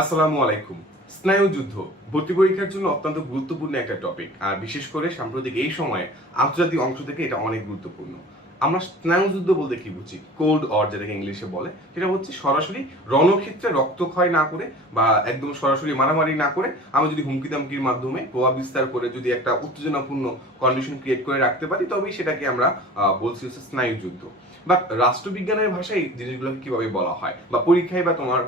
আসসালামু আলাইকুম। স্নায়ুযুদ্ধ ভর্তি পরীক্ষার জন্য অত্যন্ত গুরুত্বপূর্ণ একটা টপিক, আর বিশেষ করে সাম্প্রতিক এই সময়ে আন্তর্জাতিক অংশ থেকে এটা অনেক গুরুত্বপূর্ণ। আমরা স্নায়ুযুদ্ধ বলতে কি বুঝি? কোল্ড অর যেটাকে ইংলিশে বলে, সেটা হচ্ছে সরাসরি রণক্ষেত্রে রক্তক্ষয় না করে বা একদম সরাসরি মারামারি না করে আমরা যদি হুমকি দামকির মাধ্যমে প্রভাব বিস্তার করে যদি একটা উত্তেজনাপূর্ণ কন্ডিশন ক্রিয়েট করে রাখতে পারি, তবেই সেটাকে আমরা বলছি হচ্ছে স্নায়ুযুদ্ধ। বাট রাষ্ট্রবিজ্ঞানের ভাষায় জিনিসগুলোকে কিভাবে বলা হয় বা পরীক্ষায় বা তোমার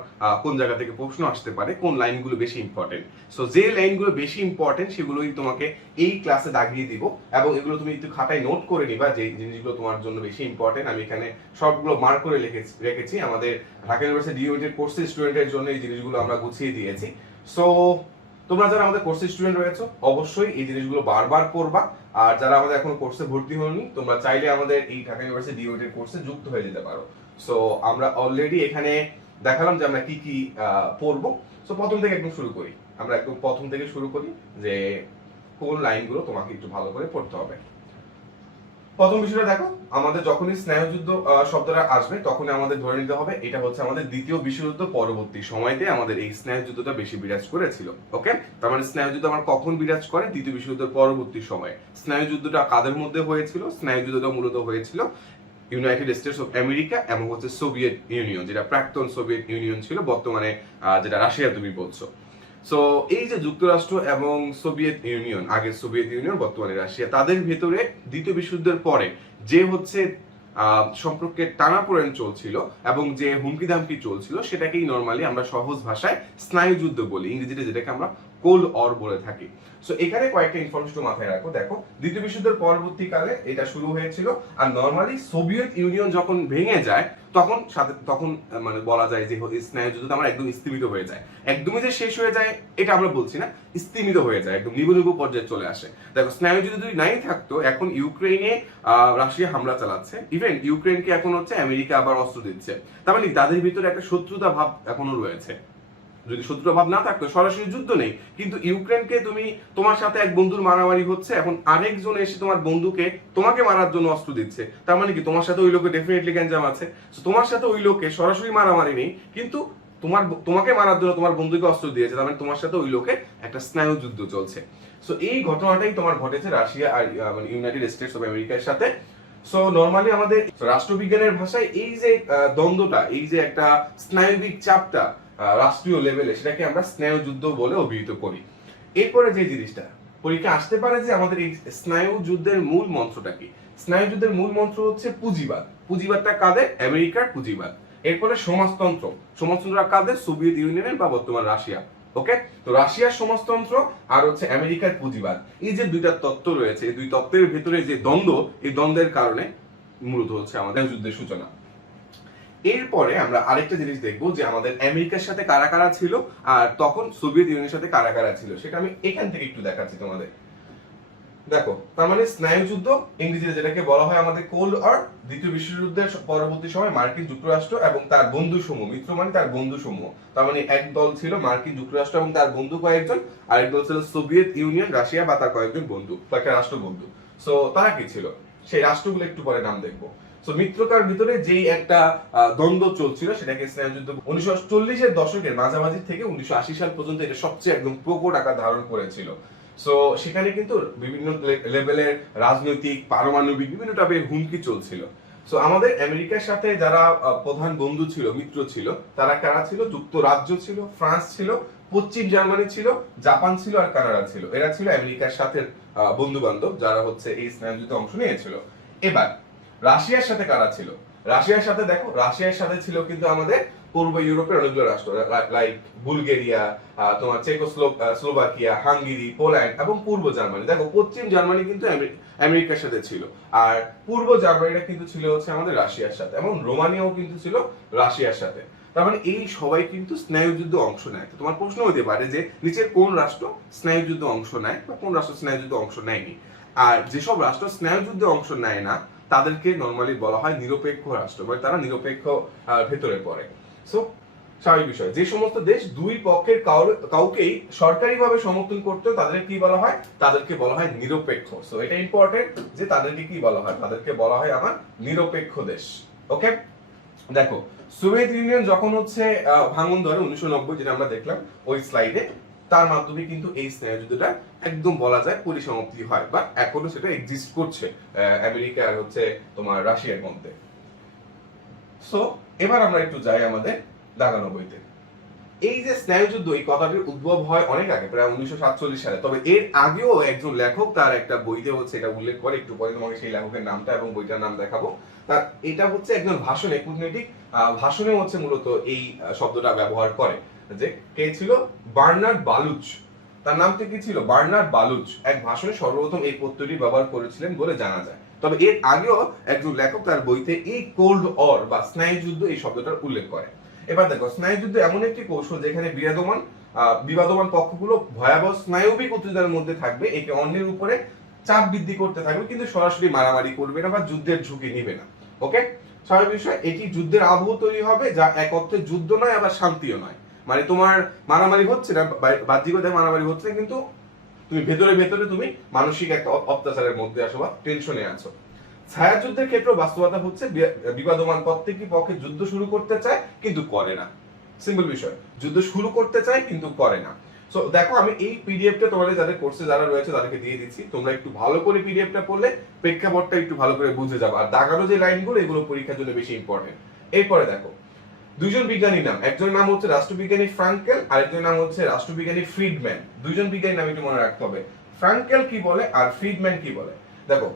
কোন জায়গা থেকে প্রশ্ন আসতে পারে, কোন লাইনগুলো বেশি ইম্পর্টেন্ট। সো যে লাইনগুলো বেশি ইম্পর্টেন্ট সেগুলোই তোমাকে এই ক্লাসে দাগিয়ে দিব, এবং এগুলো তুমি একটু খাতায় নোট করে নিবা যে জিনিসগুলো তোমার জন্য বেশি ইম্পর্টেন্ট। আমি এখানে সবগুলো মার্ক করে রেখেছি। আমাদের ঢাকা ইউনিভার্সিটি ডিওএড কোর্সের স্টুডেন্টের জন্য এই জিনিসগুলো আমরা গুছিয়ে দিয়েছি। সো তোমরা যারা আমাদের কোর্সের স্টুডেন্ট রয়েছে অবশ্যই এই জিনিসগুলো বারবার পড়বা। আর যারা আমাদের এখন কোর্সে ভর্তি হয়নি, তোমরা চাইলে আমাদের এই ঢাকা ইউনিভার্সিটি ডিওএড কোর্সে যুক্ত হয়ে যেতে পারো। সো আমরা অলরেডি এখানে দেখালাম যে আমরা কি কি পড়বো। সো প্রথম থেকে একদম শুরু করি। আমরা একদম প্রথম থেকে শুরু করি যে কোন লাইনগুলো তোমাকে একটু ভালো করে পড়তে হবে। প্রথম বিষয়টা দেখো, আমাদের যখনই স্নায়ুযুদ্ধ শব্দটা আসবে তখনই আমাদের ধরে নিতে হবে এটা হচ্ছে আমাদের দ্বিতীয় বিশ্বযুদ্ধ পরবর্তী সময়তে আমাদের এই স্নায়ুযুদ্ধটা বেশি বিরাজ করেছিল। ওকে, তার মানে স্নায়ুযুদ্ধ আমার কখন বিরাজ করে? দ্বিতীয় বিশ্বযুদ্ধের পরবর্তী সময়ে। স্নায়ুযুদ্ধটা কাদের মধ্যে হয়েছিল? স্নায়ুযুদ্ধটা মূলত হয়েছিল ইউনাইটেড স্টেটস অফ আমেরিকা এবং হচ্ছে সোভিয়েত ইউনিয়ন, যেটা প্রাক্তন সোভিয়েত ইউনিয়ন ছিল, বর্তমানে যেটা রাশিয়া তুমি বলছো। সো এই যে যুক্তরাষ্ট্র এবং সোভিয়েত ইউনিয়ন, আগে সোভিয়েত ইউনিয়ন বর্তমানে রাশিয়া, তাদের ভেতরে দ্বিতীয় বিশ্বযুদ্ধের পরে যে হচ্ছে সম্পর্কে টানাপোড়েন চলছিল এবং যে হুমকি ধামকি চলছিল, সেটাকেই নরমালি আমরা সহজ ভাষায় স্নায়ুযুদ্ধ বলি, ইংরেজিতে যেটাকে আমরা কোল্ড অর বলে থাকি। সো এখানে কয়েকটা ইনফরমেশন মাথায় রাখো। দেখো, দ্বিতীয় বিশ্বযুদ্ধের পরবর্তীকালে এটা শুরু হয়েছিল, আর নরমালি সোভিয়েত ইউনিয়ন যখন ভেঙে যায় তখন মানে বলা যায় যে স্নায়ুযুদ্ধ আমরা একদম স্থিমিত হয়ে যায়। একদমই যে শেষ হয়ে যায় এটা আমরা বলছি না, স্থিমিত হয়ে যায়, একদম নিবু পর্যায়ে চলে আসে। দেখো, স্নায়ুযুদ্ধ যদি নাই থাকতো, এখন ইউক্রেনে রাশিয়া হামলা চালাচ্ছে, ইভেন ইউক্রেনকে এখন হচ্ছে আমেরিকা আবার অস্ত্র দিচ্ছে। তার মানে তাদের ভিতরে একটা শত্রুতা ভাব এখনো রয়েছে। যদি শত্রুতা ভাব না থাকতো সরাসরি যুদ্ধ নেই, কিন্তু ইউক্রেনকে তোমার সাথে এক বন্ধুর মারামারি হচ্ছে, এখন আরেকজন এসে তোমার বন্ধুকে তোমাকে মারার জন্য অস্ত্র দিচ্ছে। তার মানে কি তোমার সাথে ওই লোকে ডেফিনেটলি গ্যাঞ্জাম আছে। তোমার সাথে ওই লোকে সরাসরি মারামারি নেই, কিন্তু তোমাকে মারার জন্য তোমার বন্ধুকে অস্ত্র দিয়েছে। তার মানে তোমার সাথে ওই লোকে একটা স্নায়ু যুদ্ধ চলছে। সো এই ঘটনাটাই তোমার ঘটেছে রাশিয়া আর মানে ইউনাইটেড স্টেটস অফ আমেরিকার সাথে। সো নরমালি আমাদের রাষ্ট্রবিজ্ঞানের ভাষায় এই যে দ্বন্দ্বটা, এই যে একটা স্নায়বিক চাপটা রাষ্ট্রীয় লেভেলে, সেটাকে আমরা স্নায়ুযুদ্ধ বলে অভিহিত করি। এরপরে যে জিনিসটা পরীক্ষা আসতে পারে যে আমাদের এই স্নায়ুযুদ্ধের মূল মন্ত্রটা কি? স্নায়ুযুদ্ধের মূল মন্ত্র হচ্ছে পুঁজিবাদ। পুঁজিবাদটা কাদের? আমেরিকার পুঁজিবাদ। এরপরে সমাজতন্ত্র। সমাজতন্ত্রটা কাদের? সোভিয়েত ইউনিয়নের বা বর্তমান রাশিয়া। ওকে, তো রাশিয়ার সমাজতন্ত্র আর হচ্ছে আমেরিকার পুঁজিবাদ, এই যে দুইটা তত্ত্ব রয়েছে, এই দুই তত্ত্বের ভেতরে যে দ্বন্দ্ব, এই দ্বন্দ্বের কারণে মূলত হচ্ছে আমাদের যুদ্ধের সূচনা। এরপরে আমরা আরেকটা জিনিস দেখবো যে আমাদের আমেরিকার সাথে কারা কারা ছিল আর তখন সোভিয়েত ইউনিয়নের সাথে কারা কারা ছিল, সেটা আমি এখান থেকে একটু দেখাচ্ছি তোমাদের। দেখো, তার মানে স্নায়ুযুদ্ধ ইংরেজিতে যেটাকে বলা হয় আমাদের কোল্ড ওয়ার, দ্বিতীয় বিশ্বযুদ্ধের পরবর্তী সময় মার্কিন যুক্তরাষ্ট্র এবং তার বন্ধু সমূহ, মিত্র মানে তার বন্ধু সমূহ, তার মানে এক দল ছিল মার্কিন যুক্তরাষ্ট্র এবং তার বন্ধু কয়েকজন, আরেক দল ছিল সোভিয়েত ইউনিয়ন, রাশিয়া বা তার কয়েকজন বন্ধু, কয়েকটা রাষ্ট্রবন্ধু। সো তারা কি ছিল, সেই রাষ্ট্রগুলো একটু পরে নাম দেখবো। সো মিত্রতার ভিতরে যেই একটা দ্বন্দ্ব চলছিল, সেটাকে স্নায়ুযুদ্ধ 1940-এর দশকের মাঝামাঝি থেকে 1980 সাল পর্যন্ত এটা সবচেয়ে একদম প্রকট আকার ধারণ করেছিল। সো সেখানে কিন্তু বিভিন্ন লেভেলের রাজনৈতিক, পারমাণবিক বিভিন্ন টাইপের হুমকি চলছিল। সো আমাদের আমেরিকার সাথে যারা প্রধান বন্ধু ছিল, মিত্র ছিল, তারা কারা ছিল? যুক্তরাজ্য ছিল, ফ্রান্স ছিল, পশ্চিম জার্মানি ছিল, জাপান ছিল আর কানাডা ছিল। এরা ছিল আমেরিকার সাথে বন্ধু বান্ধব, যারা হচ্ছে এই স্নায়ুযুদ্ধে অংশ নিয়েছিল। এবার রাশিয়ার সাথে কারা ছিল? রাশিয়ার সাথে দেখো, রাশিয়ার সাথে ছিল কিন্তু আমাদের পূর্ব ইউরোপের অনেকগুলো রাষ্ট্র, লাইক বুলগেরিয়া, তোমার চেকোস্লোভাকিয়া, হাঙ্গেরি, পোল্যান্ড এবং পূর্ব জার্মানি। দেখো, পশ্চিম জার্মানি কিন্তু আমেরিকার সাথে ছিল, আর পূর্ব জার্মানিটা কিন্তু ছিল হচ্ছে আমাদের রাশিয়ার সাথে, এবং রোমানিয়াও কিন্তু ছিল রাশিয়ার সাথে। তার মানে এই সবাই কিন্তু স্নায়ুযুদ্ধ অংশ নেয়। তো তোমার প্রশ্ন হতে পারে যে নিচের কোন রাষ্ট্র স্নায়ুযুদ্ধ অংশ নেয় বা কোন রাষ্ট্র স্নায়ুযুদ্ধ অংশ নেয়নি? আর যেসব রাষ্ট্র স্নায়ুযুদ্ধে অংশ নেয় না তাদেরকে নরমালি বলা হয় নিরপেক্ষ রাষ্ট্র, মানে তারা নিরপেক্ষ ভেতরে পড়ে। সো স্বাভাবিক বিষয়, যে সমস্ত দেশ দুই পক্ষের কাউকেই সরকারিভাবে সমর্থন করতে, তাদের কি বলা হয়? তাদেরকে বলা হয় নিরপেক্ষ। সো এটা ইম্পর্টেন্ট যে তাদেরকে কি বলা হয়? তাদেরকে বলা হয় আমার নিরপেক্ষ দেশ। ওকে, দেখো সোভিয়েত ইউনিয়ন যখন হচ্ছে ভাঙন ধরে 1990, যেটা আমরা দেখলাম ওই স্লাইডে, তার মাধ্যমে কিন্তু এই স্নায়ুযুদ্ধটা একদম বলা যায় পরিসমাপ্তি হয়, বা এখনো সেটা এক্সিস্ট করছে আমেরিকা আর হচ্ছে তোমার রাশিয়ার মধ্যে। সো এবার আমরা একটু যাই আমাদের 99-তে। এই যে স্নায়ুযুদ্ধ, এই কথাটির উদ্ভব হয় অনেক আগে, প্রায় 1947 সালে। তবে এর আগেও একজন লেখক তার একটা বইতে হচ্ছে এটা উল্লেখ করে, একটু পরে তোমাকে সেই লেখকের নামটা এবং বইটার নাম দেখাবো। তার এটা হচ্ছে একজন ভাষণে, কূটনৈতিক ভাষণে হচ্ছে মূলত এই শব্দটা ব্যবহার করে। যে কে ছিল? বার্নার্ড বালুচ। তার নামটা কি ছিল? বার্নার্ড বালুচ এক ভাষণে সর্বপ্রথম এই পদ্ধতিটি ব্যবহার করেছিলেন বলে জানা যায়। তবে এর আগেও একজন লেখক তার বইতে এই কোল্ড অর বা স্নায়ুযুদ্ধ এই শব্দটার উল্লেখ করে। এবার দেখো, স্নায়ুযুদ্ধ এমন একটি কৌশল যেখানে বিবাদমান পক্ষগুলো ভয়াবহ স্নায়বিক উত্তেজনার মধ্যে থাকবে, একে অন্যের উপরে চাপ বৃদ্ধি করতে থাকবে, কিন্তু সরাসরি মারামারি করবে না বা যুদ্ধের ঝুঁকি নিবে না। ওকে, স্বাভাবিক বিষয়। এটি যুদ্ধের আবহ তৈরি হবে, যা এক অর্থে যুদ্ধ নয় আবার শান্তিও নয়। মানে তোমার মারামারি হচ্ছে না, বাহ্যিকতায় মারামারি হচ্ছে, কিন্তু তুমি ভেতরে ভেতরে তুমি মানসিক একটা অত্যাচারের মধ্যে আছো বা টেনশনে আছো। ছায়াযুদ্ধের ক্ষেত্রে বাস্তবতা হচ্ছে বিবাদমান প্রত্যেকটি পক্ষে যুদ্ধ শুরু করতে চায় কিন্তু করে না। সিম্পল বিষয়, যুদ্ধ শুরু করতে চায় কিন্তু করে না। সো দেখো, আমি এই পিডিএফটা তোমাদের যাদের কোর্সে যারা রয়েছে তাদেরকে দিয়ে দিচ্ছি, তোমরা একটু ভালো করে পিডিএফটা পড়লে প্রেক্ষাপটটা একটু ভালো করে বুঝে যাবে। আর দাগানো যে লাইনগুলো, এগুলো পরীক্ষার জন্য বেশি ইম্পর্টেন্ট। এরপরে দেখো, দুইজন বিজ্ঞানীর নাম, একজনের নাম হচ্ছে রাষ্ট্রবিজ্ঞানী ফ্রাঙ্কেল, আরেকজনের নাম হচ্ছে রাষ্ট্রবিজ্ঞানী ফ্রিডম্যান। দুইজন বিজ্ঞানীর নাম একটু মনে রাখতে হবে, ফ্রাঙ্কেল কি বলে আর ফ্রিডম্যান কি বলে। দেখো,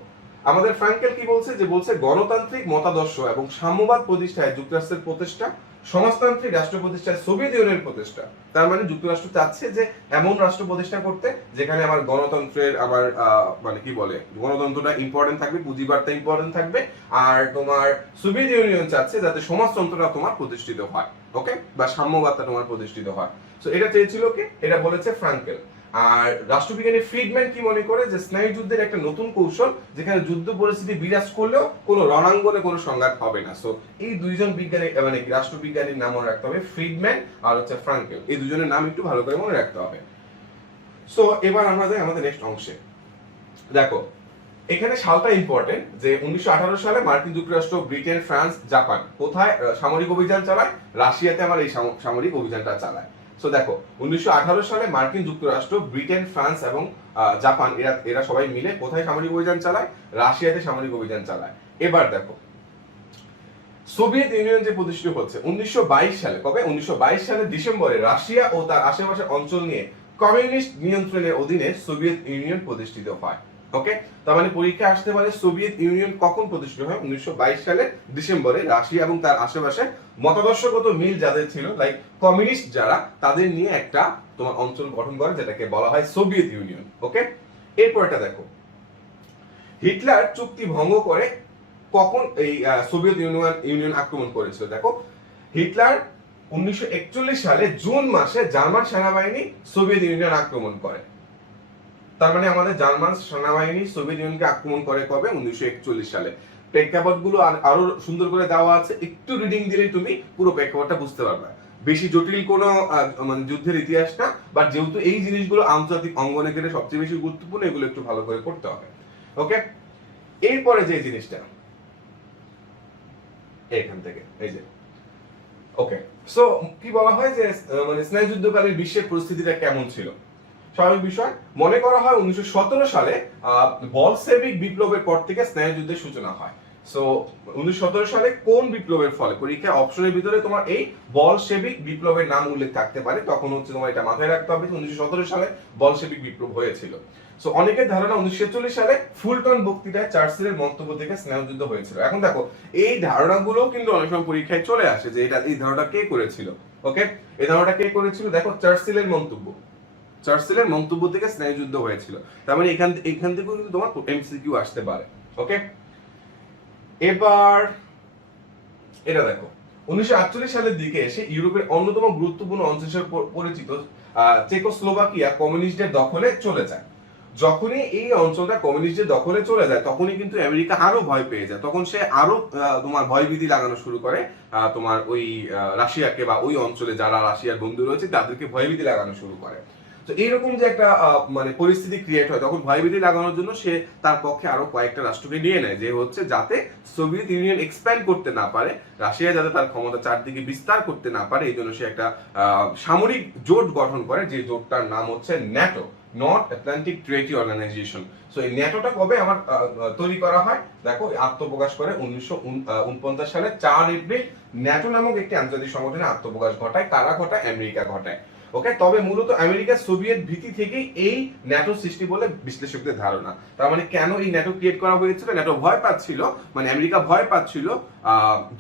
আমাদের ফ্রাঙ্কেল কি বলছে? যে বলছে গণতান্ত্রিক মতাদর্শ এবং সাম্যবাদ প্রতিষ্ঠায় যুক্তরাষ্ট্রের প্রচেষ্টা, সমাজতান্ত্রিক রাষ্ট্র প্রতিষ্ঠায় সোভিয়েত ইউনিয়নের প্রচেষ্টা। তার মানে যুক্তরাষ্ট্র চাচ্ছে যে এমন রাষ্ট্র প্রতিষ্ঠা করতে যেখানে আমার গণতন্ত্রের, আমার মানে কি বলে, গণতন্ত্রটা ইম্পর্টেন্ট থাকবে, পুঁজিবাদটা ইম্পর্টেন্ট থাকবে। আর তোমার সোভিয়েত ইউনিয়ন চাচ্ছে যাতে সমাজতন্ত্রটা তোমার প্রতিষ্ঠিত হয়, ওকে, বা সাম্যবাদটা তোমার প্রতিষ্ঠিত হয়। সো এটা চেয়েছিল কে? এটা বলেছে ফ্রাঙ্কেল। আর রাষ্ট্রবিজ্ঞানী ফ্রিডম্যান কি মনে করে? যে স্নায়ুযুদ্ধের একটা নতুন কৌশল যেখানে যুদ্ধ পরিস্থিতি বিরাজ করলেও কোনো রণাঙ্গনে কোনো সংঘাত হবে না। সো এই দুইজন বিজ্ঞানী, মানে রাষ্ট্রবিজ্ঞানীর নাম মনে রাখতে হবে, ফ্রিডম্যান আর হচ্ছে ফ্রাঙ্কেল। এই দুজনের নাম একটু ভালো করে মনে রাখতে হবে। সো এবার আমরা যাই আমাদের নেক্সট অংশে। দেখো, এখানে সালটা ইম্পর্টেন্ট, যে 1918 সালে মার্কিন যুক্তরাষ্ট্র, ব্রিটেন, ফ্রান্স, জাপান কোথায় সামরিক অভিযান চালায়? রাশিয়াতে আমার এই সামরিক অভিযানটা চালায়। সো দেখো, 1918 সালে মার্কিন যুক্তরাষ্ট্র, ব্রিটেন, ফ্রান্স এবং জাপান এরা সবাই মিলে কোথায় সামরিক অভিযান চালায়? রাশিয়াতে সামরিক অভিযান চালায়। এবার দেখো, সোভিয়েত ইউনিয়ন যে প্রতিষ্ঠিত হচ্ছে 1922 সালে। কবে? 1922 সালের ডিসেম্বরে রাশিয়া ও তার আশেপাশের অঞ্চল নিয়ে কমিউনিস্ট নিয়ন্ত্রণের অধীনে সোভিয়েত ইউনিয়ন প্রতিষ্ঠিত হয়। ওকে, তার মানে পরীক্ষা আসতে পারে সোভিয়েত ইউনিয়ন কখন প্রতিষ্ঠিত হয়? 1922 সালের ডিসেম্বরে। রাশিয়া এবং তার আশেপাশে মতাদর্শগত মিল যাদের ছিল, লাইক কমিউনিস্ট যারা, তাদের নিয়ে একটা তোমার অঞ্চল গঠন করে, যেটাকে বলা হয় সোভিয়েত ইউনিয়ন। ওকে, এরপরটা দেখো, হিটলার চুক্তি ভঙ্গ করে কখন এই সোভিয়েত ইউনিয়ন আক্রমণ করেছিল? দেখো, হিটলার 1941 সালে জুন মাসে জার্মান সেনাবাহিনী সোভিয়েত ইউনিয়ন আক্রমণ করে। তার মানে আমাদের জার্মান সেনাবাহিনী সোভিয়েত ইউনিয়নকে আক্রমণ করে কবে? 1941 সালে। প্রেক্ষাপটগুলো আরো সুন্দর করে দেওয়া আছে, একটু রিডিং দিলেই তুমি পুরো প্রেক্ষাপটটা বুঝতে পারবে। বেশি জটিল কোনো মানে যুদ্ধের ইতিহাস না, বাট যেহেতু এই জিনিসগুলো আন্তর্জাতিক অঙ্গনে গেলে সবচেয়ে বেশি গুরুত্বপূর্ণ, এগুলো একটু ভালো করে পড়তে হবে। ওকে, এরপরে যে জিনিসটা এখান থেকে, এই যে, ওকে, সো কি বলা হয় যে মানে স্নায়ুযুদ্ধকালীন বিশ্বের পরিস্থিতিটা কেমন ছিল? স্বাভাবিক বিষয়, মনে করা হয় 1917 সালে বলশেভিক বিপ্লবের পর থেকে স্নায়ুযুদ্ধের সূচনা হয়। সো 1917 সালে কোন বিপ্লবের ফলে? পরীক্ষায় অপশনের ভিতরে তোমার এই বলশেভিক বিপ্লবের নাম উল্লেখ থাকতে পারে, তখন হচ্ছে তোমার এটা মাথায় রাখতে হবে 1917 সালে বলশেভিক বিপ্লব হয়েছিল। সো অনেকের ধারণা 1946 সালে ফুলটন বক্তৃতায় চার্চিলের মন্তব্য থেকে স্নায়ুযুদ্ধ হয়েছিল। এখন দেখো, এই ধারণাগুলো কিন্তু অনেক সময় পরীক্ষায় চলে আসে, যে এটা এই ধারণাটা কে করেছিল। ওকে, এই ধারণাটা কে করেছিল? দেখো, চার্চিলের মন্তব্য থেকে স্নায়ুযুদ্ধ হয়েছিল। তার মানে এখান থেকেও কিন্তু তোমার এমসিকিউ আসতে পারে। ওকে, এবার এটা দেখো, 1948 সালের দিকে এসে ইউরোপের অন্যতম গুরুত্বপূর্ণ অঞ্চল হিসেবে পরিচিত চেকোস্লোভাকিয়া কমিউনিস্টদের দখলে চলে যায়। যখনই এই অঞ্চলটা কমিউনিস্টদের দখলে চলে যায়, তখনই কিন্তু আমেরিকা আরো ভয় পেয়ে যায়। তখন সে আরো তোমার ভয়ভীতি লাগানো শুরু করে তোমার ওই রাশিয়াকে, বা ওই অঞ্চলে যারা রাশিয়ার বন্ধু রয়েছে তাদেরকে ভয়ভীতি লাগানো শুরু করে। তো এইরকম যে একটা মানে পরিস্থিতি ক্রিয়েট হয়, তখন ভয়ভীতি লাগানোর জন্য সে তার পক্ষে আরো কয়েকটা রাষ্ট্রকে নিয়ে নেয়, যে হচ্ছে যাতে সোভিয়েত ইউনিয়ন এক্সপ্যান্ড করতে না পারে, রাশিয়া যাতে তার ক্ষমতা চারদিকে বিস্তার করতে না পারে, এই জন্য সে একটা সামরিক জোট গঠন করে, যে জোটটার নাম হচ্ছে NATO, North Atlantic Treaty Organisation. So এই ন্যাটোটা কবে আমার তৈরি করা হয়, দেখো আত্মপ্রকাশ করে 1949 সালে 4 এপ্রিল। ন্যাটো নামক একটি আন্তর্জাতিক সংগঠনে আত্মপ্রকাশ ঘটায়, কারা ঘটায়? আমেরিকা ঘটায়। ওকে, তবে মূলত আমেরিকা সোভিয়েত ভীতি থেকেই এই ন্যাটো সৃষ্টি বলে বিশ্লেষকদের ধারণা। তার মানে কেন এই ন্যাটো ক্রিয়েট করা হয়েছিল? ন্যাটো ভয় পাচ্ছিল, মানে আমেরিকা ভয় পাচ্ছিল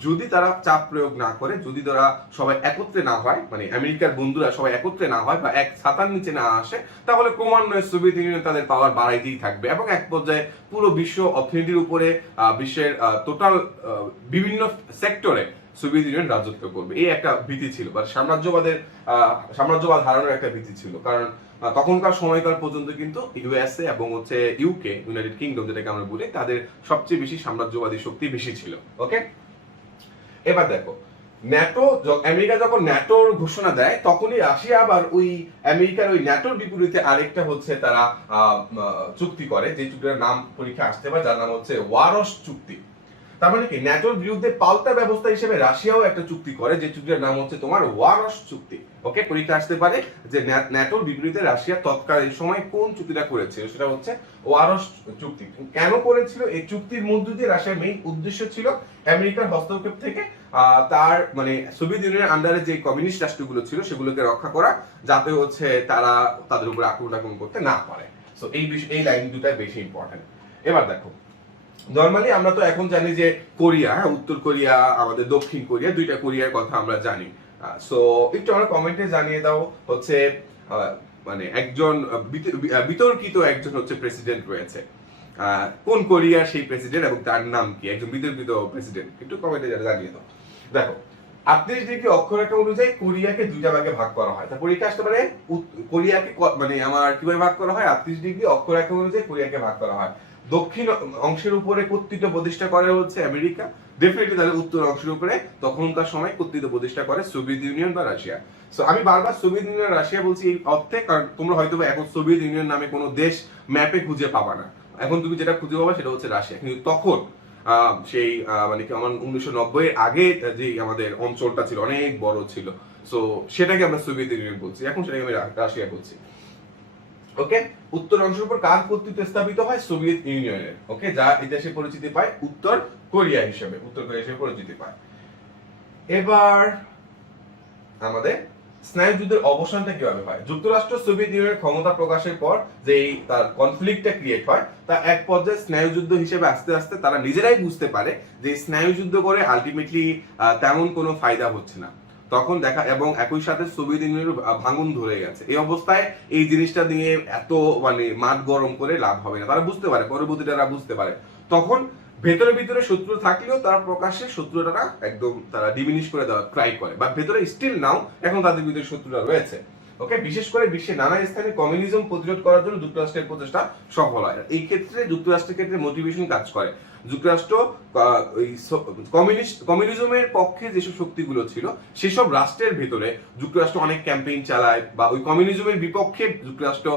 যদি তারা চাপ প্রয়োগ না করে, যদি তারা সবাই একত্রে না হয়, মানে আমেরিকার বন্ধুরা সবাই একত্রে না হয় বা এক ছাতার নিচে না আসে, তাহলে ক্রমান্বয়ে সোভিয়েত ইউনিয়ন তাদের পাওয়ার বাড়াইতেই থাকবে এবং এক পর্যায়ে পুরো বিশ্ব অর্থনীতির উপরে, বিশ্বের টোটাল বিভিন্ন সেক্টরে সোভিয়েত ইউনিয়ন রাজত্ব করবে। এই একটা ভীতি ছিল, বা সাম্রাজ্যবাদ হারানোর একটা ভীতি ছিল। কারণ তখনকার সময়কাল পর্যন্ত কিন্তু ইউএসএ এবং হচ্ছে ইউকে, ইউনাইটেড কিংডম যেটাকে আমরা বলি, তাদের সবচেয়ে বেশি সাম্রাজ্যবাদী শক্তি বেশি ছিল। ওকে, এবার দেখো ন্যাটো, আমেরিকা যখন ন্যাটোর ঘোষণা দেয়, তখনই রাশিয়া আবার ওই আমেরিকার ওই ন্যাটোর বিপরীতে আরেকটা হচ্ছে তারা চুক্তি করে, যে চুক্তির নাম পরীক্ষা আসতে পারে, যার নাম হচ্ছে ওয়ারশ চুক্তি। তার মানে কি, ন্যাটোর বিরুদ্ধে পাল্টা ব্যবস্থা হিসেবে রাশিয়াও একটা চুক্তি করে, যে চুক্তির নাম হচ্ছে তোমার ওয়ারশ চুক্তি। ওকে, পরীক্ষা আসতে পারে যে ন্যাটোর বিপরীতে রাশিয়া তৎকালীন সময় কোন চুক্তিটা করেছিল, সেটা হচ্ছে ওয়ারশ চুক্তি। কেন করেছিল? এই চুক্তির মধ্য দিয়ে রাশিয়ার মেইন উদ্দেশ্য ছিল আমেরিকার হস্তক্ষেপ থেকে তার মানে সোভিয়েত ইউনিয়নের আন্ডারে যে কমিউনিস্ট রাষ্ট্রগুলো ছিল সেগুলোকে রক্ষা করা, যাতে হচ্ছে তারা তাদের উপর আক্রমণ করতে না পারে। সো এই লাইন দুটাই বেশি ইম্পর্টেন্ট। এবার দেখো, নরমালি আমরা তো এখন জানি যে কোরিয়া, উত্তর কোরিয়া, আমাদের দক্ষিণ কোরিয়া, দুইটা কোরিয়ার কথা আমরা জানি। সো একটু আমরা কমেন্টে জানিয়ে দাও হচ্ছে মানে একজন বিতর্কিত একজন হচ্ছে প্রেসিডেন্ট রয়েছে, কোন কোরিয়ার সেই প্রেসিডেন্ট এবং তার নাম কি? একজন বিতর্কিত প্রেসিডেন্ট, একটু কমেন্টে জানিয়ে দাও। দেখো 38 ডিগ্রি অক্ষরেখা অনুযায়ী কোরিয়াকে দুইটা ভাগে ভাগ করা হয়। তার পরীক্ষা আসতে পারে কোরিয়াকে মানে আমার কিভাবে ভাগ করা হয়? 38 ডিগ্রি অক্ষরেখা অনুযায়ী কোরিয়াকে ভাগ করা হয়। দক্ষিণ অংশের উপরে কর্তৃত্ব প্রতিষ্ঠা করে হচ্ছে আমেরিকা, ডেফিনেটলি তাহলে উত্তর অংশের উপরে তখনকার সময় কর্তৃত্ব প্রতিষ্ঠা করে সোভিয়েত ইউনিয়ন বা রাশিয়া। সো আমি বারবার সোভিয়েত ইউনিয়ন রাশিয়া বলছি এই অর্থে, কারণ তোমরা হয়তো এখন সোভিয়েত ইউনিয়ন নামে কোনো দেশ ম্যাপে খুঁজে পাবা না। এখন তুমি যেটা খুঁজে পাবা সেটা হচ্ছে রাশিয়া, কিন্তু তখন সেই মানে কি আমার 1990 এর আগে যে আমাদের অঞ্চলটা ছিল অনেক বড় ছিল, সো সেটাকে আমরা সোভিয়েত ইউনিয়ন বলছি, এখন সেটাকে আমি রাশিয়া বলছি। ওকে, উত্তর অংশের উপর কার কর্তৃত্ব স্থাপিত হয়? সোভিয়েত ইউনিয়নের। ওকে, যা এই দেশে পরিচিতি পায় উত্তর কোরিয়া হিসেবে, উত্তর কোরিয়া হিসেবে পরিচিতি পায়। এবার আমাদের স্নায়ুযুদ্ধের অবসানটা কিভাবে হয়? যুক্তরাষ্ট্র সোভিয়েত ইউনিয়নের ক্ষমতা প্রকাশের পর যে তার কনফ্লিক্টটা ক্রিয়েট হয়, তা এক পর্যায়ে স্নায়ুযুদ্ধ হিসেবে আস্তে আস্তে তারা নিজেরাই বুঝতে পারে যে স্নায়ুযুদ্ধ করে আলটিমেটলি তেমন কোনো ফায়দা হচ্ছে না। তখন দেখা, এবং একই সাথে সোভিয়েত ইউনিয়নের ভাঙন ধরে গেছে, এই অবস্থায় এই জিনিসটা নিয়ে এত মানে মাঠ গরম করে লাভ হবে না। তারা বুঝতে পারে, পরবর্তীতে তারা বুঝতে পারে, তখন ভেতরে ভিতরে শত্রু থাকলেও তারা প্রকাশ্যে শত্রুটা একদম তারা ডিমিনিশ করে দেওয়া ট্রাই করে, বা ভেতরে স্টিল নাও এখন তাদের ভিতরে শত্রুরা রয়েছে। ওকে, বিশেষ করে বিশ্বের নানা স্থানে কমিউনিজম প্রতিরোধ করার জন্য যুক্তরাষ্ট্রের প্রচেষ্টা সফল হয়। এই ক্ষেত্রে যুক্তরাষ্ট্রের ক্ষেত্রে মোটিভেশন কাজ করে। যুক্তরাষ্ট্র কমিউনিজমের পক্ষে যেসব শক্তিগুলো ছিল সেসব রাষ্ট্রের ভেতরে যুক্তরাষ্ট্র অনেক ক্যাম্পেইন চালায়, বা ওই কমিউনিজমের বিপক্ষে যুক্তরাষ্ট্র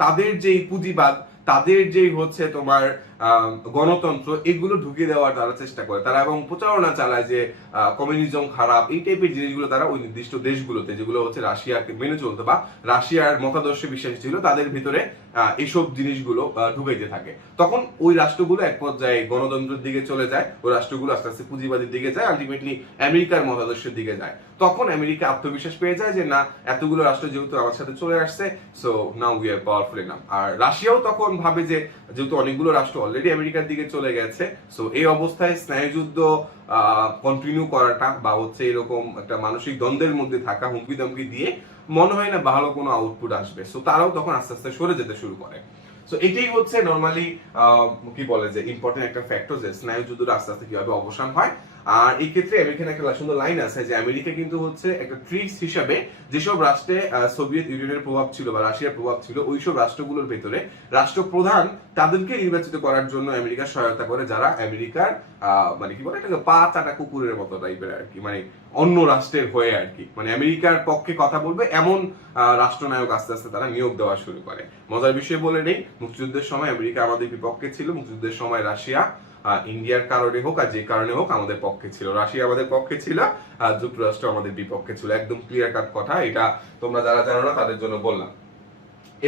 তাদের যেই পুঁজিবাদ, তাদের যেই হচ্ছে তোমার গণতন্ত্র, এগুলো ঢুকিয়ে দেওয়ার তারা চেষ্টা করে, তারা এবং প্রচারণা চালায় যে কমিউনিজম খারাপ, এই টাইপের জিনিসগুলো তারা ওই নির্দিষ্ট দেশগুলোতে, যেগুলো হচ্ছে রাশিয়াকে মেনে চলতো বা রাশিয়ার মতাদর্শে বিশ্বাসী ছিল, তাদের ভিতরে এইসব জিনিসগুলো ঢুকাইতে থাকে। তখন ওই রাষ্ট্রগুলো এক পর্যায়ে গণতন্ত্রের দিকে চলে যায়, ওই রাষ্ট্রগুলো আস্তে আস্তে পুঁজিবাদের দিকে যায়, আলটিমেটলি আমেরিকার মতাদর্শের দিকে যায়। তখন আমেরিকা আত্মবিশ্বাস পেয়ে যায় যে না, এতগুলো রাষ্ট্র যেহেতু আমার সাথে চলে আসছে, so now we are powerful enough. আর রাশিয়াও তখন ভাবে যে যেহেতু অনেকগুলো রাষ্ট্র অলরেডি আমেরিকার দিকে চলে গেছে, সো এই অবস্থায় স্নায়ুযুদ্ধ কন্টিনিউ করাটা বা হচ্ছে এরকম একটা মানসিক দ্বন্দ্বের মধ্যে থাকা, হুমকি দমকি দিয়ে মনে হয় না ভালো কোনো আউটপুট আসবে, সো তারাও তখন আস্তে আস্তে সরে যেতে শুরু করে। সো এটাই হচ্ছে নরমালি কি বলে যে ইম্পর্টেন্ট একটা ফ্যাক্টর, যে স্নায়ুযুদ্ধটা আস্তে আস্তে কিভাবে অবসান হয়। আর এই ক্ষেত্রে আমেরিকান একটা সুন্দর লাইন আছে যে আমেরিকা কিন্তু হচ্ছে একটা ট্রিক্স হিসাবে যেসব রাষ্ট্রে সোভিয়েত ইউনিয়নের প্রভাব ছিল বা রাশিয়ার প্রভাব ছিল ওইসব রাষ্ট্রগুলোর ভেতরে রাষ্ট্রপ্রধান তাদেরকে নির্বাচিত করার জন্য আমেরিকা সহায়তা করে, যারা আমেরিকার মানে কি বলে এটাকে পা চাটা কুকুরের মতো টাইপের আর কি, মানে অন্য রাষ্ট্রের হয়ে আর কি, মানে আমেরিকার পক্ষে কথা বলবে এমন রাষ্ট্রনায়ক আস্তে আস্তে তারা নিয়োগ দেওয়া শুরু করে। মজার বিষয় বলে নেই, মুক্তিযুদ্ধের সময় আমেরিকা আমাদের বিপক্ষে ছিল, মুক্তিযুদ্ধের সময় রাশিয়া ইন্ডিয়ার কারণে হোক আর যে কারণে হোক আমাদের পক্ষে ছিল, রাশিয়া আমাদের পক্ষে ছিল আর যুক্তরাষ্ট্র আমাদের বিপক্ষে ছিল। একদম ক্লিয়ার কাট কথা, এটা তোমরা যারা জানো না তাদের জন্য বললাম।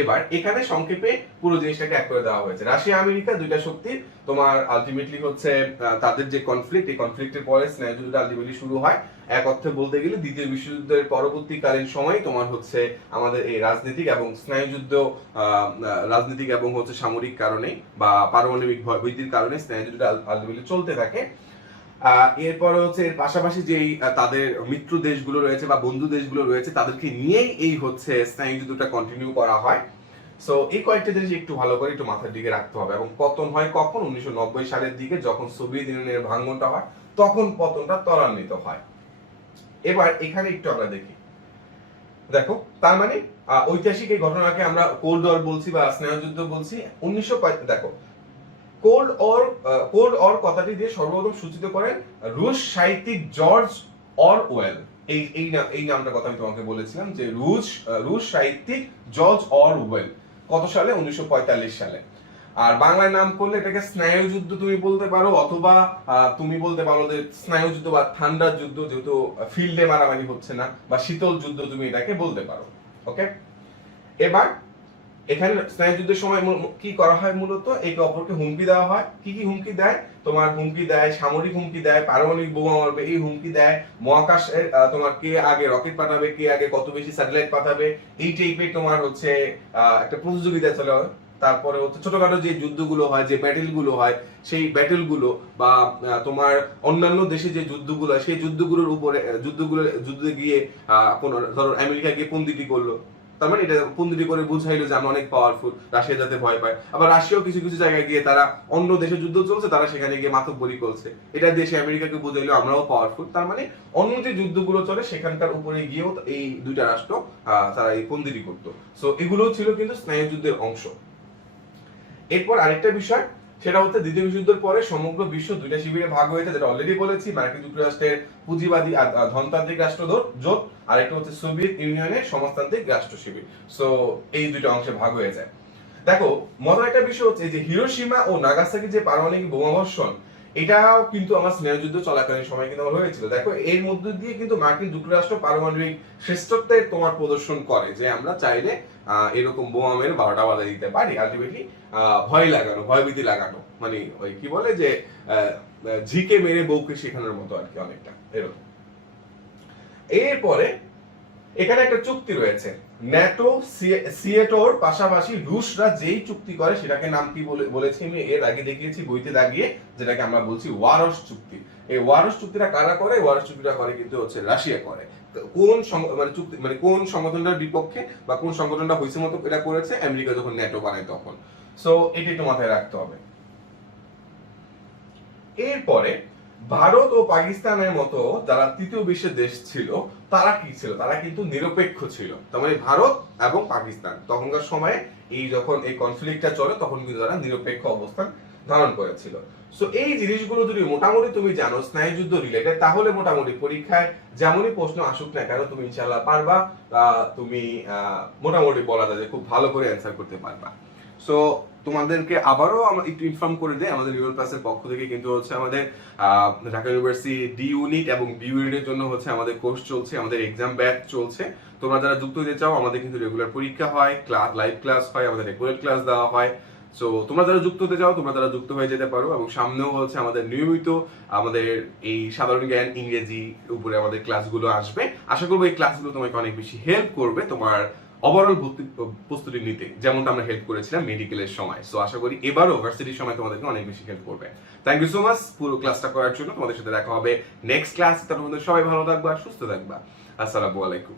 এবার এখানে সংক্ষেপে পুরো জিনিসটাকে এক করে দেওয়া হয়েছে। রাশিয়া আমেরিকা দুইটা শক্তি, তোমার আলটিমেটলি হচ্ছে তাদের যে কনফ্লিক্ট, এই কনফ্লিক্টের পরে স্নায়ুযুদ্ধটা আলটিমেটলি শুরু হয়। এক অর্থে বলতে গেলে দ্বিতীয় বিশ্বযুদ্ধের পরবর্তীকালীন সময় তোমার হচ্ছে আমাদের এই রাজনৈতিক এবং স্নায়ুযুদ্ধ, রাজনৈতিক এবং হচ্ছে সামরিক কারণে বা পারমাণবিক ভয়ভীতির কারণে স্নায়ুযুদ্ধটা আলটিমেটলি চলতে থাকে। এরপরে হচ্ছে এর পাশাপাশি যেই তাদের মিত্র দেশগুলো রয়েছে বা বন্ধু দেশগুলো রয়েছে তাদেরকে নিয়েই এই হচ্ছে স্নায়ুযুদ্ধটা কন্টিনিউ করা হয়। সো এই কয়েকটা জিনিস একটু ভালো করে একটু মাথার দিকে রাখতে হবে। এবং পতন হয় কখন? 1990 সালের দিকে, যখন সোভিয়েত ইউনিয়নের ভাঙনটা হয় তখন পতনটা ত্বরান্বিত হয়। এবার এখানে একটু আমরা দেখি, দেখো তার মানে ঐতিহাসিক এই ঘটনাকে আমরা কোল্ড ওয়ার বলছি বা স্নায়ুযুদ্ধ বলছি। দেখো কোল্ড ওয়ার কথাটি দিয়ে সর্বপ্রথম সূচিত করেন রুশ সাহিত্যিক জর্জ অরওয়েল। এই নামটার কথা আমি তোমাকে বলেছিলাম যে রুশ সাহিত্যিক জর্জ অরওয়েল। কত সালে? 1945 সালে। আর বাংলায় নাম করলে এটাকে স্নায়ুযুদ্ধ তুমি বলতে পারো, অথবা তুমি বলতে পারো যে স্নায়ুযুদ্ধ বা ঠান্ডার যুদ্ধ, যেহেতু ফিল্ডে মারামারি হচ্ছে না, বা শীতল যুদ্ধ তুমি এটাকে বলতে পারো। ওকে, এবার এখানে স্নায়ুযুদ্ধের সময় কি করা হয়? মূলত একে অপরকে হুমকি দেওয়া হয়। কি কি হুমকি দেয়? তোমার হুমকি দেয়, সামরিক হুমকি দেয়, পারমাণবিক বোমা মারবে এই হুমকি দেয়, মহাকাশের তোমার কে আগে রকেট পাঠাবে, কে আগে কত বেশি স্যাটেলাইট পাঠাবে, এই টাইপের তোমার হচ্ছে একটা প্রতিযোগিতা চলে। তারপরে হচ্ছে ছোটখাটো যে যুদ্ধগুলো হয়, যে ব্যাটেলগুলো হয়, সেই ব্যাটেলগুলো বা তোমার অন্যান্য দেশে যে যুদ্ধগুলো হয় সেই যুদ্ধগুলোর উপরে যুদ্ধে গিয়ে ধরো আমেরিকা গিয়ে পন্দিটি করলো, তার মানে এটা পন্দিটি করে বুঝাইলো যে আমরা অনেক পাওয়ারফুল, রাশিয়া যাতে ভয় পায়। আবার রাশিয়াও কিছু কিছু জায়গায় গিয়ে তারা অন্য দেশে যুদ্ধ চলছে, তারা সেখানে গিয়ে মাতব্বরি করছে, এটা দেশে আমেরিকাকে বুঝাইলো আমরাও পাওয়ারফুল। তার মানে অন্য যে যুদ্ধগুলো চলে সেখানকার উপরে গিয়েও এই দুইটা রাষ্ট্র তারা এই পন্দিটি করতো। সো এগুলো ছিল কিন্তু স্নায়ুযুদ্ধের অংশ। এরপর আরেকটা বিষয়, সেটা হচ্ছে দ্বিতীয় বিশ্বযুদ্ধের পরে সমগ্র বিশ্ব দুইটা শিবিরে ভাগ হয়েছে, যেটা অলরেডি বলেছি, মার্কিন যুক্তরাষ্ট্রের পুঁজিবাদী ধনতান্ত্রিক রাষ্ট্র জোট, আর একটা হচ্ছে সোভিয়েত ইউনিয়নের সমাজতান্ত্রিক রাষ্ট্র শিবির। সো এই দুইটা অংশে ভাগ হয়ে যায়। দেখো মজার একটা বিষয় হচ্ছে যে হিরোশিমা ও নাগাসাকি যে পারমাণবিক বোমাবর্ষণ, এটাও কিন্তু আমার স্নেহযুদ্ধ চলাকালীন সময় কিন্তু হয়েছিল। দেখো এর মধ্য দিয়ে কিন্তু মার্কিন যুক্তরাষ্ট্র পারমাণবিক শ্রেষ্ঠত্বের তোমার প্রদর্শন করে যে আমরা চাইলে এরকম বোমা মেরে 12টা বাজা দিতে পারি। আলটিমেটলি ভয় লাগানো, ভয়ভীতি লাগানো, মানে ওই কি বলে যে ঝিকে মেরে বউকে শেখানোর মতো আর কি, অনেকটা এরকম। এরপরে এখানে একটা চুক্তি রয়েছে, ন্যাটো সিয়েটোর পাশাপাশি রুশরা যেই চুক্তি করে সেটাকে নাম কি বলেছি আমি এর আগে দেখিয়েছি বইতে দাগিয়ে, যেটাকে আমরা বলছি ওয়ারশ চুক্তি। এই ওয়ারশ চুক্তিটা কারা করে? ওয়ারশ চুক্তিটা করে কিন্তু হচ্ছে রাশিয়া করে। কোন মানে চুক্তি, মানে কোন সংগঠনটার বিপক্ষে বা কোন সংগঠনটা হইছে মতো এটা করেছে? আমেরিকা যখন ন্যাটো বানায় তখন। সো এটা একটু মাথায় রাখতে হবে। এরপরে ভারত ও পাকিস্তানের মতো যারা তৃতীয় বিশ্বের দেশ ছিল তারা কি ছিল? তারা কিন্তু নিরপেক্ষ ছিল। তার মানে ভারত এবং পাকিস্তান তখনকার সময়ে এই যখন এই কনফ্লিক্টটা চলে তখন কিন্তু তারা নিরপেক্ষ অবস্থান ধারণ করেছিল। সো এই জিনিসগুলো যদি মোটামুটি তুমি জানো স্নায়ুযুদ্ধ রিলেটেড, তাহলে মোটামুটি পরীক্ষায় যেমনই প্রশ্ন আসুক না কেন তুমি ইনশাআল্লাহ পারবা, তুমি মোটামুটি বলা যায় যে খুব ভালো করে অ্যান্সার করতে পারবা। সো তোমাদেরকে আবারও আমরা একটু ইনফর্ম করে দেই, আমাদের রিয়েল ক্লাসের পক্ষ থেকে কিন্তু হচ্ছে আমাদের ঢাকা ইউনিভার্সিটি ডি ইউনিট এবং বি ইউনিটের জন্য হচ্ছে আমাদের কোর্স চলছে, আমাদের এক্সাম ব্যাচ চলছে। তোমরা যারা যুক্ত হতে চাও, আমাদের কিন্তু রেগুলার পরীক্ষা হয়, লাইভ ক্লাস হয়, আমাদের রেগুলার ক্লাস দেওয়া হয়। সো তোমরা যারা যুক্ত হতে চাও তোমরা যারা যুক্ত হয়ে যেতে পারো। এবং সামনেও হচ্ছে আমাদের নিয়মিত আমাদের এই সাধারণ জ্ঞান ইংরেজি উপরে আমাদের ক্লাসগুলো আসবে। আশা করবো এই ক্লাসগুলো তোমাকে অনেক বেশি হেল্প করবে তোমার ওভারঅল প্রস্তুতি নিতে, যেমনটা আমরা হেল্প করেছিলাম মেডিকেলের সময়। সো আশা করি এবারও ভার্সিটির সময় তোমাদেরকে অনেক বেশি হেল্প করবে। থ্যাংক ইউ সো মাচ পুরো ক্লাসটা করার জন্য। তোমাদের সাথে দেখা হবে নেক্সট ক্লাস। তার মধ্যে সবাই ভালো থাকবা, সুস্থ থাকবা। আসসালামু আলাইকুম।